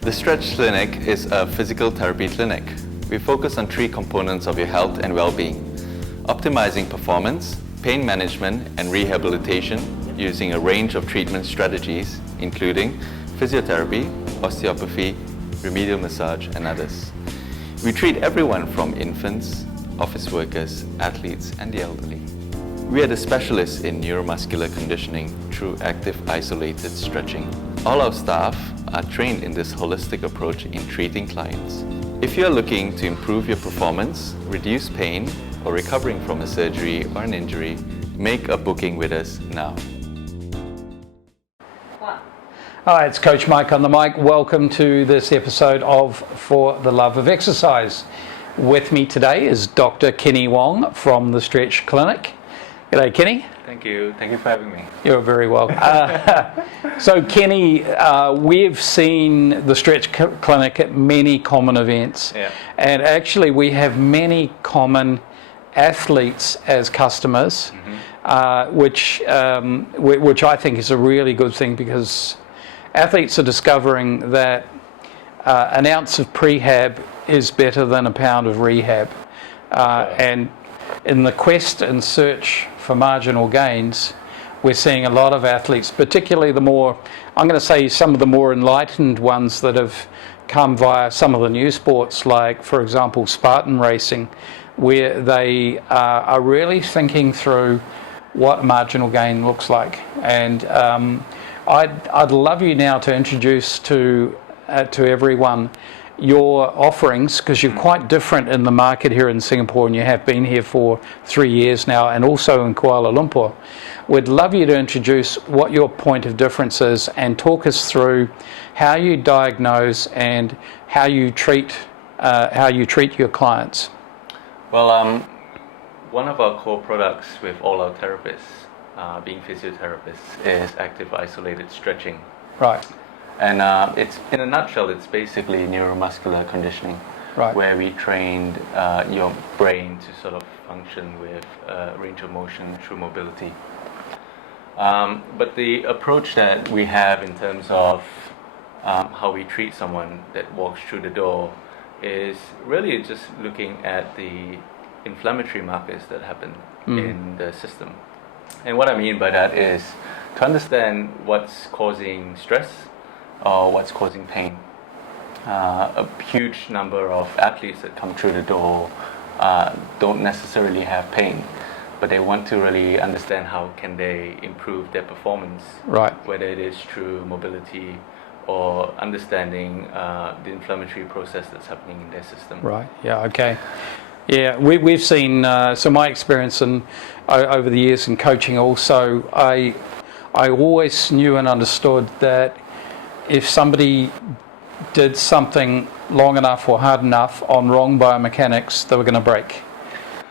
The Stretch Clinic is a physical therapy clinic. We focus on three components of your health and well-being: optimizing performance, pain management, and rehabilitation using a range of treatment strategies, including physiotherapy, osteopathy, remedial massage, and others. We treat everyone from infants, office workers, athletes, and the elderly. We are the specialists in neuromuscular conditioning through active isolated stretching. All our staff are trained in this holistic approach in treating clients. If you are looking to improve your performance, reduce pain, or recovering from a surgery or an injury, make a booking with us now. Hi, it's Coach Mike on the mic. Welcome to this episode of For the Love of Exercise. With me today is Dr. Kenny Wong from the Stretch Clinic. G'day, Kenny. Thank you. Thank you for having me. You're very welcome. So, Kenny, we've seen the Stretch Clinic at many common events. Yeah. And actually, we have many common athletes as customers, which I think is a really good thing, because athletes are discovering that an ounce of prehab is better than a pound of rehab. And in the quest and search for marginal gains, we're seeing a lot of athletes, particularly the more, I'm going to say some of the more enlightened ones that have come via some of the new sports, like, for example, Spartan racing, where they are really thinking through what marginal gain looks like. And I'd love you now to introduce to everyone your offerings, because you're quite different in the market here in Singapore, and you have been here for 3 years now, and also in Kuala Lumpur. We'd love you to introduce what your point of difference is and talk us through how you diagnose and how you treat your clients. Well, one of our core products with all our therapists, being physiotherapists, is active isolated stretching. Right. And it's, in a nutshell, it's basically neuromuscular conditioning, Right. where we trained your brain to sort of function with range of motion through mobility. But the approach that we have in terms of how we treat someone that walks through the door is really just looking at the inflammatory markers that happen in the system. And what I mean by that is to understand what's causing stress or what's causing pain. A huge number of athletes that come through the door don't necessarily have pain, but they want to really understand how can they improve their performance, Right. whether it is through mobility or understanding the inflammatory process that's happening in their system. Right. Yeah. Okay. Yeah, we've seen. So my experience over the years in coaching, also, I always knew and understood that if somebody did something long enough or hard enough on wrong biomechanics, they were going to break.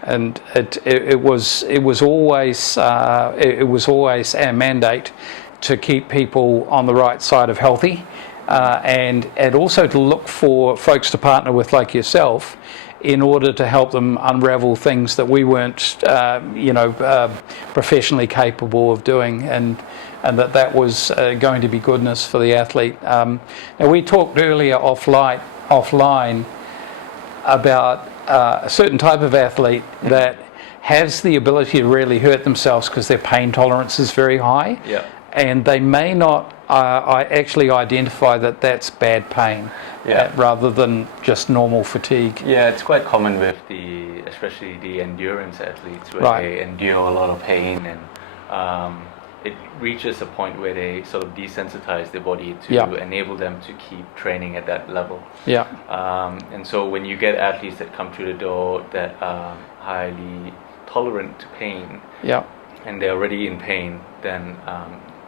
And it was always our mandate to keep people on the right side of healthy, and also to look for folks to partner with like yourself, in order to help them unravel things that we weren't, professionally capable of doing, and that was going to be goodness for the athlete. Now, we talked earlier offline about a certain type of athlete that has the ability to really hurt themselves because their pain tolerance is very high. Yeah. And they may not actually identify that that's bad pain, rather than just normal fatigue. Yeah, it's quite common with especially the endurance athletes, where Right. they endure a lot of pain, and it reaches a point where they sort of desensitize their body to enable them to keep training at that level. Yeah. And so when you get athletes that come through the door that are highly tolerant to pain, Yeah. and they're already in pain, then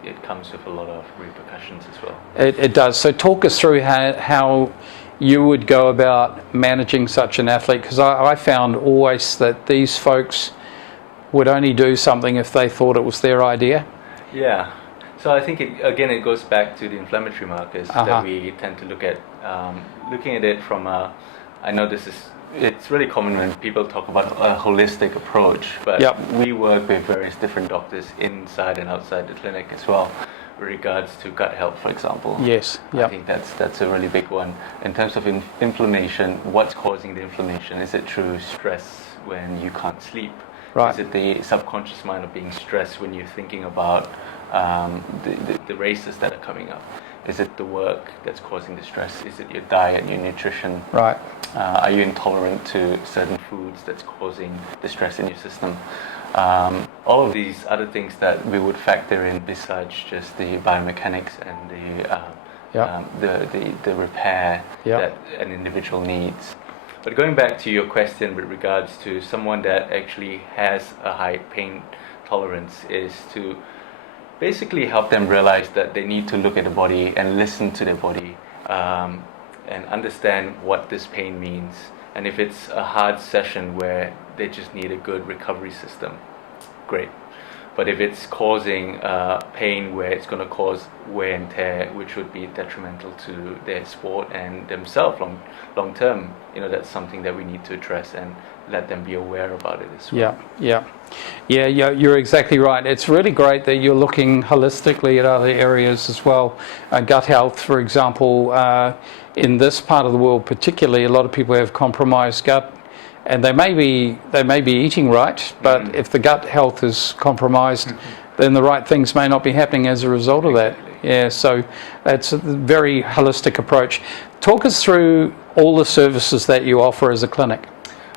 it comes with a lot of repercussions as well. It does. So talk us through how you would go about managing such an athlete, because I found always that these folks would only do something if they thought it was their idea. Yeah. So I think it goes back to the inflammatory markers that we tend to look at. Looking at it from I know it's really common when people talk about a holistic approach, but we work with various different doctors inside and outside the clinic as well, with regards to gut health, for example. Yes. I Yep. think that's a really big one. In terms of inflammation, what's causing the inflammation? Is it through stress when you can't sleep? Right. Is it the subconscious mind of being stressed when you're thinking about the races that are coming up? Is it the work that's causing the stress? Is it your diet, your nutrition? Right. Are you intolerant to certain foods that's causing the stress in your system? All of these other things that we would factor in besides just the biomechanics and the repair that an individual needs. But going back to your question with regards to someone that actually has a high pain tolerance, is to basically help them realize that they need to look at the body and listen to their body, and understand what this pain means. And if it's a hard session where they just need a good recovery system, great. But if it's causing pain where it's going to cause wear and tear, which would be detrimental to their sport and themselves long term, that's something that we need to address and let them be aware about it as well. Yeah. You're exactly right. It's really great that you're looking holistically at other areas as well. Gut health, for example, in this part of the world particularly, a lot of people have compromised gut. And they may be eating right, but if the gut health is compromised, then the right things may not be happening as a result of that. Yeah, so that's a very holistic approach. Talk us through all the services that you offer as a clinic.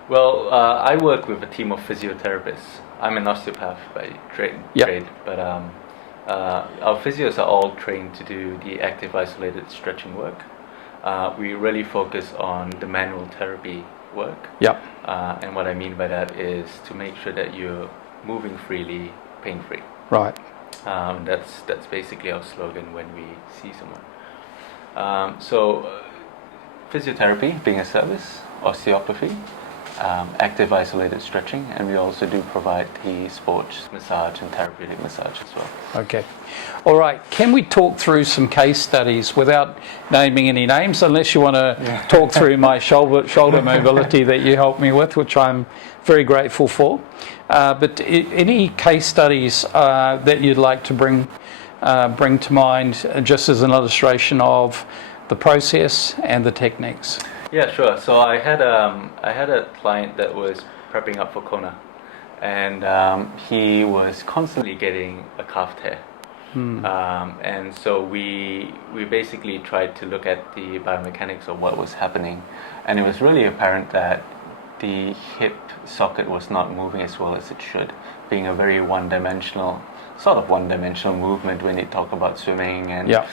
Well, I work with a team of physiotherapists. I'm an osteopath by trade, but our physios are all trained to do the active isolated stretching work. We really focus on the manual therapy work. And what I mean by that is to make sure that you're moving freely, pain-free. Right. That's basically our slogan when we see someone. So physiotherapy being a service, osteopathy, active isolated stretching, and we also do provide the sports massage and therapeutic massage as well. Okay. All right. Can we talk through some case studies without naming any names, unless you want to talk through my shoulder mobility that you helped me with, which I'm very grateful for. But any case studies that you'd like to bring to mind, just as an illustration of the process and the techniques? Yeah, sure. So I had a client that was prepping up for Kona, and he was constantly getting a calf tear. And so we basically tried to look at the biomechanics of what was happening, and it was really apparent that the hip socket was not moving as well as it should, being a very one-dimensional movement when you talk about swimming and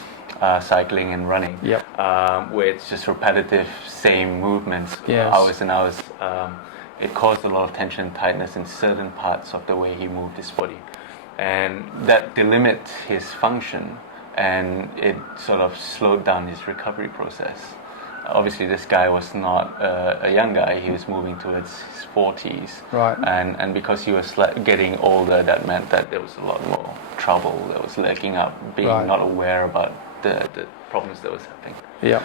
cycling and running, where it's just repetitive, same movements, hours and hours. It caused a lot of tension and tightness in certain parts of the way he moved his body. And that delimits his function, and it sort of slowed down his recovery process. Obviously, this guy was not a young guy. He was moving towards his 40s. Right. And because he was getting older, that meant that there was a lot more trouble that was lurking up, being not aware about the problems that was happening. Yeah.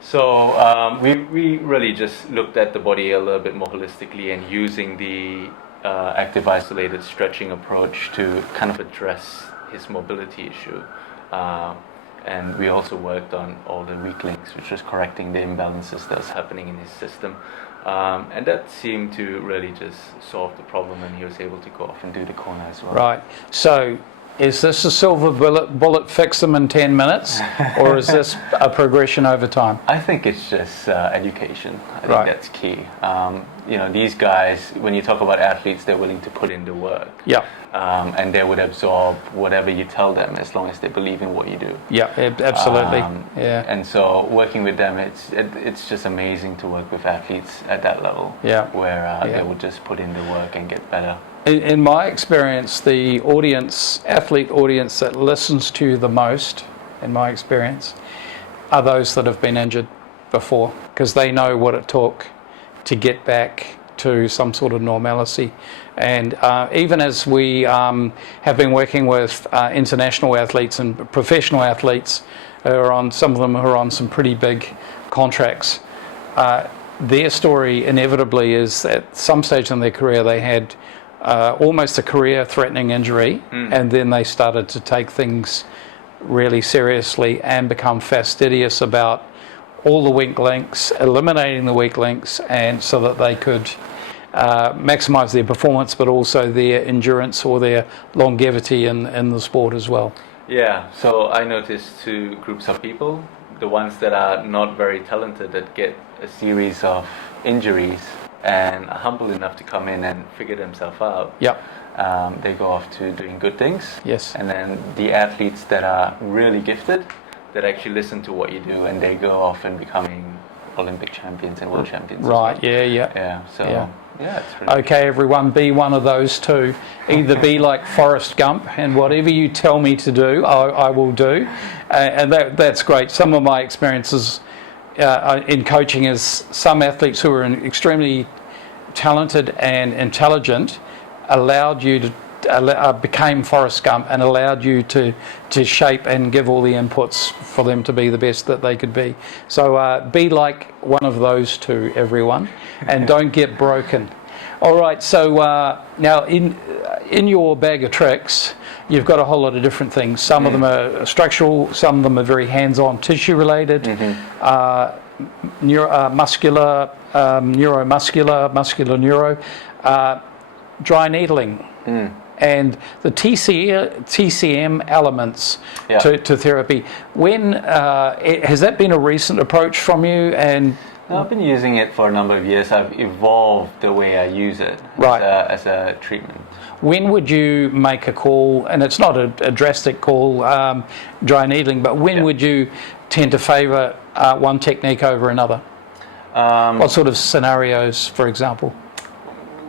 So we really just looked at the body a little bit more holistically, and using the active isolated stretching approach to kind of address his mobility issue. And we also worked on all the weak links, which was correcting the imbalances that was happening in his system. And that seemed to really just solve the problem, and he was able to go off and do the Kona as well. Right. So is this a silver bullet fix them in 10 minutes, or is this a progression over time? I think it's just education. I think that's key. These guys, when you talk about athletes, they're willing to put in the work. And they would absorb whatever you tell them, as long as they believe in what you do. Absolutely. And so working with them, it's just amazing to work with athletes at that level, where they would just put in the work and get better. In my experience, the athlete audience that listens to you the most, in my experience, are those that have been injured before, because they know what it took to get back to some sort of normalcy. And even as we have been working with international athletes and professional athletes, some of them who are on some pretty big contracts, their story inevitably is at some stage in their career they had almost a career-threatening injury, and then they started to take things really seriously and become fastidious about all the weak links, eliminating the weak links, and so that they could maximise their performance, but also their endurance or their longevity in the sport as well. Yeah, so I noticed two groups of people. The ones that are not very talented, that get a series of injuries and are humble enough to come in and figure themselves out. Yep. They go off to doing good things. Yes. And then the athletes that are really gifted, that actually listen to what you do, and they go off and becoming Olympic champions and world champions. Right, as well. yeah. So, yeah, it's really Okay, everyone, be one of those two. Either be like Forrest Gump, and whatever you tell me to do, I will do. And that's great. Some of my experiences in coaching is some athletes who are extremely talented and intelligent allowed you to became Forrest Gump and allowed you to shape and give all the inputs for them to be the best that they could be. So be like one of those two, everyone, and don't get broken. All right, so now in your bag of tricks, you've got a whole lot of different things. Some of them are structural, some of them are very hands-on, tissue-related, muscular, neuromuscular, muscular-neuro, dry needling. And the TCM elements to therapy. When has that been a recent approach from you? And I've been using it for a number of years. I've evolved the way I use it as a treatment. When would you make a call? And it's not a drastic call, dry needling, but when would you tend to favour one technique over another? What sort of scenarios, for example?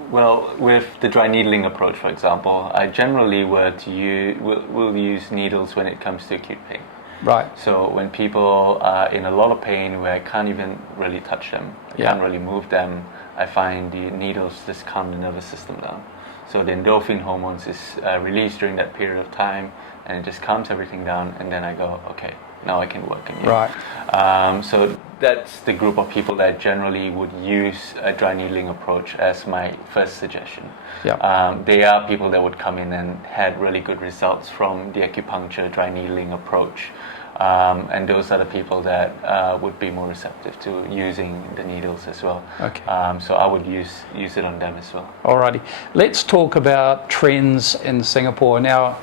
Well, with the dry needling approach, for example, I generally will use needles when it comes to acute pain. Right. So when people are in a lot of pain where I can't even really touch them, I can't really move them, I find the needles just calm the nervous system down. So the endorphin hormones is released during that period of time, and it just calms everything down, and then I go, okay, now I can work again. Right. So that's the group of people that generally would use a dry needling approach as my first suggestion. Yep. They are people that would come in and had really good results from the acupuncture dry needling approach. And those are the people that would be more receptive to using the needles as well. Okay. So I would use it on them as well. Alrighty. Let's talk about trends in Singapore. Now,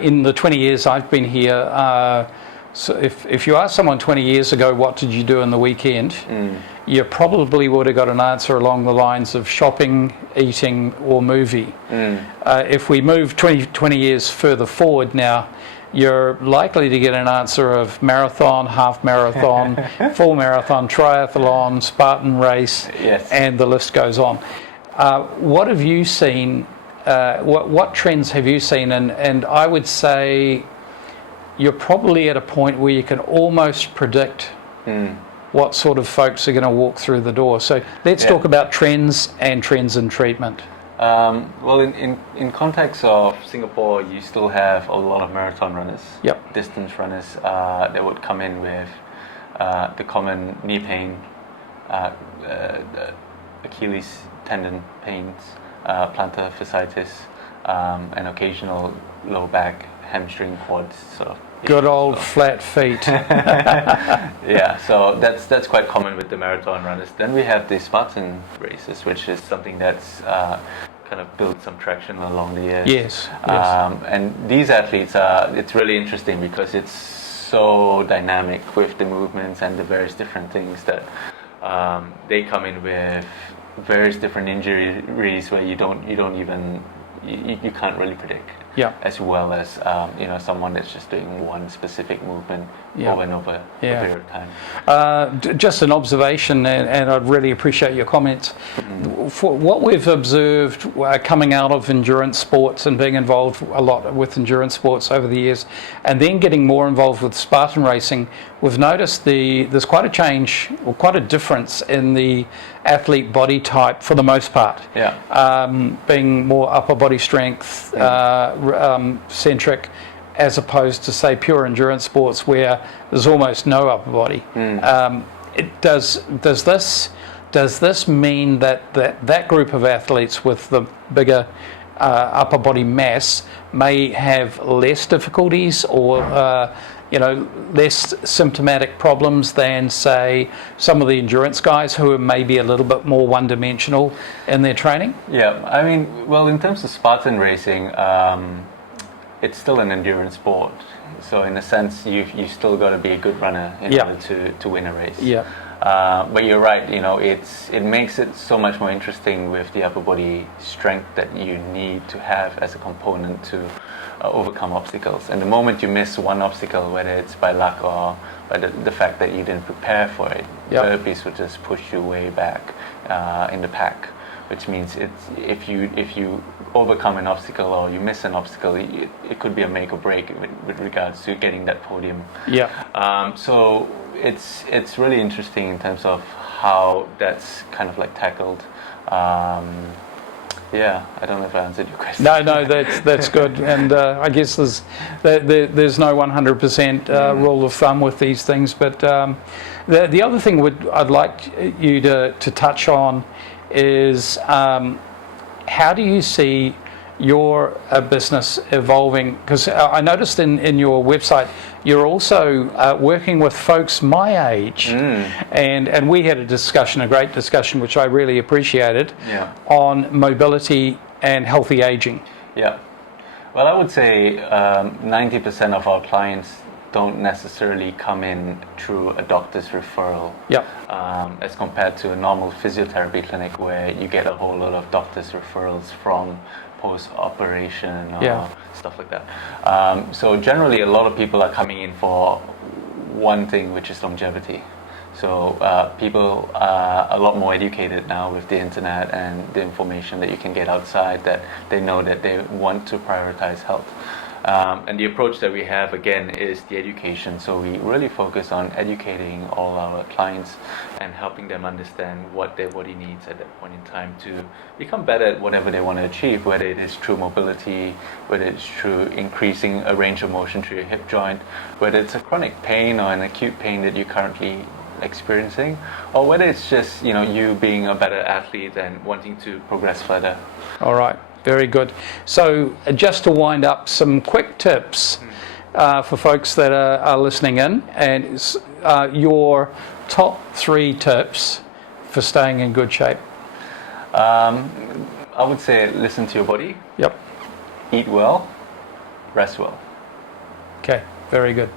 in the 20 years I've been here, so if you asked someone 20 years ago, what did you do on the weekend, you probably would have got an answer along the lines of shopping, eating, or movie. If we move 20 years further forward now, you're likely to get an answer of marathon, half marathon, full marathon, triathlon, Spartan race, and the list goes on. What have you seen? What trends have you seen? And I would say you're probably at a point where you can almost predict what sort of folks are going to walk through the door. So let's talk about trends and trends in treatment. Well, in context of Singapore, you still have a lot of marathon runners, distance runners that would come in with the common knee pain, Achilles tendon pains, plantar fasciitis, and occasional low back, hamstring, quads, sort of. Good old flat feet. So that's quite common with the marathon runners. Then we have the Spartan races, which is something that's kind of built some traction along the years. Yes. And these athletes it's really interesting because it's so dynamic with the movements and the various different things that they come in with various different injuries where you can't really predict. As well as someone that's just doing one specific movement over and over a period of time. Just an observation, and I'd really appreciate your comments. For what we've observed coming out of endurance sports and being involved a lot with endurance sports over the years, and then getting more involved with Spartan racing, we've noticed there's quite a change, or quite a difference in the athlete body type for the most part. Being more upper body strength centric, as opposed to say pure endurance sports where there's almost no upper body. Does this mean that group of athletes with the bigger upper body mass may have less difficulties or less symptomatic problems than, say, some of the endurance guys who are maybe a little bit more one-dimensional in their training? Yeah, I mean, well, in terms of Spartan racing, it's still an endurance sport. So in a sense, you still got to be a good runner in order to win a race. Yeah. But you're right, it makes it so much more interesting with the upper body strength that you need to have as a component to overcome obstacles. And the moment you miss one obstacle, whether it's by luck or by the fact that you didn't prepare for it, burpees will just push you way back in the pack. Which means if you overcome an obstacle or you miss an obstacle, it could be a make or break with regards to getting that podium. Yeah. So it's really interesting in terms of how that's kind of like tackled. Yeah, I don't know if I answered your question. No, that's good. And I guess there's no 100% rule of thumb with these things. But the other thing I'd like you to touch on is how do you see your business evolving? Because I noticed in your website you're also working with folks my age, and we had a great discussion, which I really appreciated, on mobility and healthy aging. Yeah. Well, I would say 90% of our clients don't necessarily come in through a doctor's referral, as compared to a normal physiotherapy clinic where you get a whole lot of doctor's referrals from post-operation or stuff like that. So generally a lot of people are coming in for one thing, which is longevity. So people are a lot more educated now with the internet and the information that you can get outside, that they know that they want to prioritize health. And the approach that we have, again, is the education. So we really focus on educating all our clients and helping them understand what their body needs at that point in time to become better at whatever they want to achieve, whether it is through mobility, whether it's through increasing a range of motion through your hip joint, whether it's a chronic pain or an acute pain that you're currently experiencing, or whether it's just you being a better athlete and wanting to progress further. All right. Very good. So just to wind up, some quick tips for folks that are listening in, and your top 3 tips for staying in good shape. I would say listen to your body. Yep. Eat well, rest well. Okay, very good.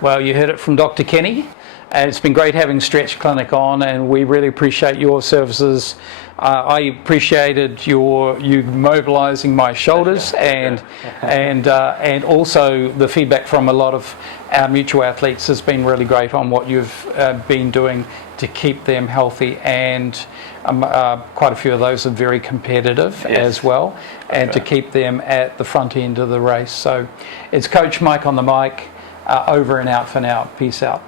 Well, you heard it from Dr. Kenny. And it's been great having Stretch Clinic on, and we really appreciate your services. I appreciated you mobilising my shoulders, and also the feedback from a lot of our mutual athletes has been really great on what you've been doing to keep them healthy, and quite a few of those are very competitive as well, and to keep them at the front end of the race. So it's Coach Mike on the mic, over and out for now. Peace out.